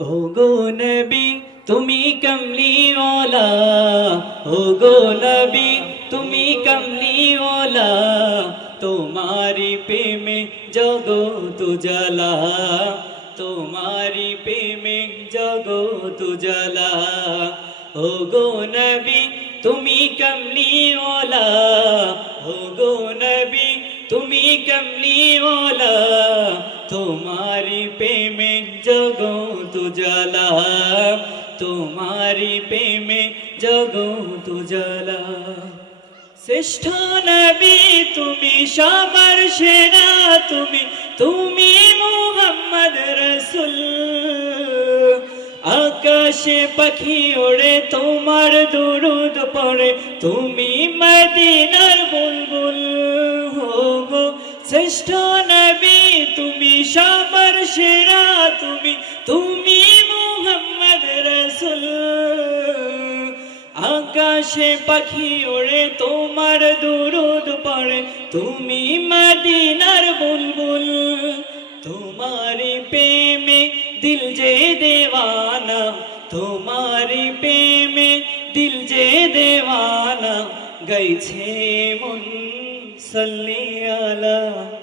ও গো নবী তুমি কমলিওয়ালা ও গো নবী তুমি কমলিওয়ালা তোমারি প্রেমে জগত জ্বালা তোমারি প্রেমে জগত জ্বালা ও গো নবী তুমি কমলিওয়ালা ও গো নবী তুমি কমলিওয়ালা তোমারি প্রেমে জগত জ্বালা তোমারি প্রেমে জগত জ্বালা শ্রেষ্ঠ নবী, তুমি সবার সেরা, তুমি তুমি মোহাম্মদ রসুল। আকাশে পাখি ওড়ে, তোমার দুরুদ পড়ে, তুমি মদিনার গো শ্রেষ্ঠ নবী, তুমি সবার সেরা, তুমি তুমি মোহাম্মদ রসুল। আকাশে পাখি ওড়ে, তোমার দুরুদ পড়ে, তুমি মদিনার বুলবুল। তোমারি প্রেমে দিল যে দেওয়ানা তোমারি প্রেমে দিল যে দেওয়ানা, গাইছে মন। صلي على